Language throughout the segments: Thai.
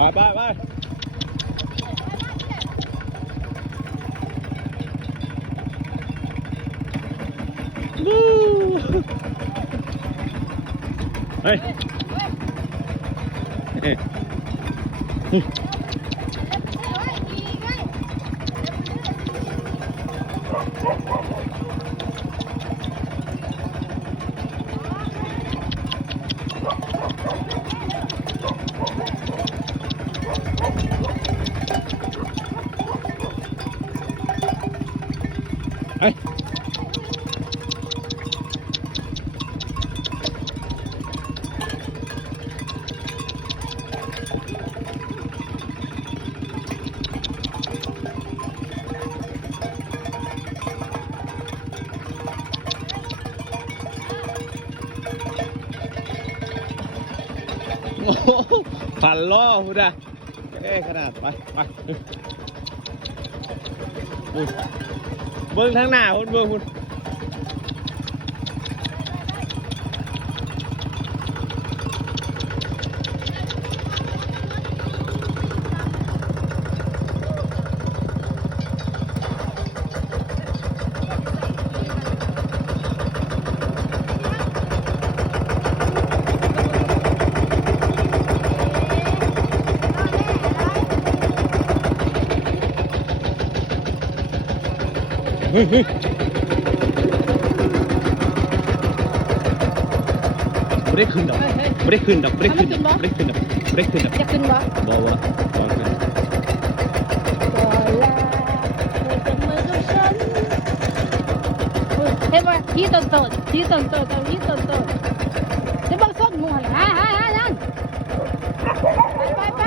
ไปเฮ้ยเฮ้ยโอ้โหพันล้อพูดอะขนาดไปอุ้ยเบิ้งทั้งหน้าคุณเบิ้งคุณเฮ้ยไม่ได้ขึ้นดอกไม่ได้ขึ้นดอกไม่ได้ขึ้นดอกไม่ได้ขึ้นดอกไม่ได้ขึ้นดอกจะขึ้นบ่บ่ขึ้นก็ลาเธอจะมือกับฉันเห็นป่ะที่ต้นเห็นบ่ส้นหมูหันนั่นไป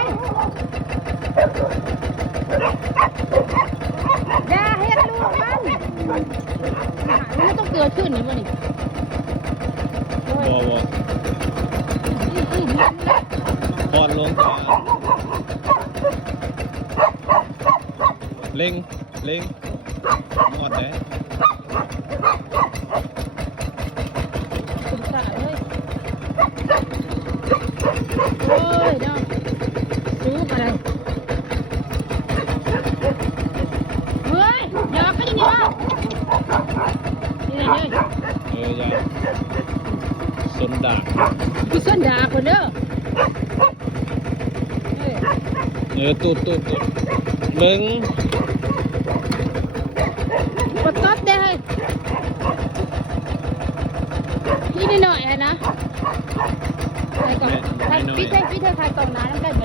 อย่าเห็นลูกมันต้องเกิดขึ้นนี่มันนี่บ่พอดลงเล็งหมดเลยคุณขาเลยโอ้ยเนาะซื้ออะไรเฮ้ยอย่าขึ้นนี่วะนี่อย่าสนดาพี่ส้นด่าคนเด้อตูดเล็งกดต๊อบได้เลยนี่หน่อยนะใส่ก่อนพี่เธอใส่กล่องน้ำน้ำได้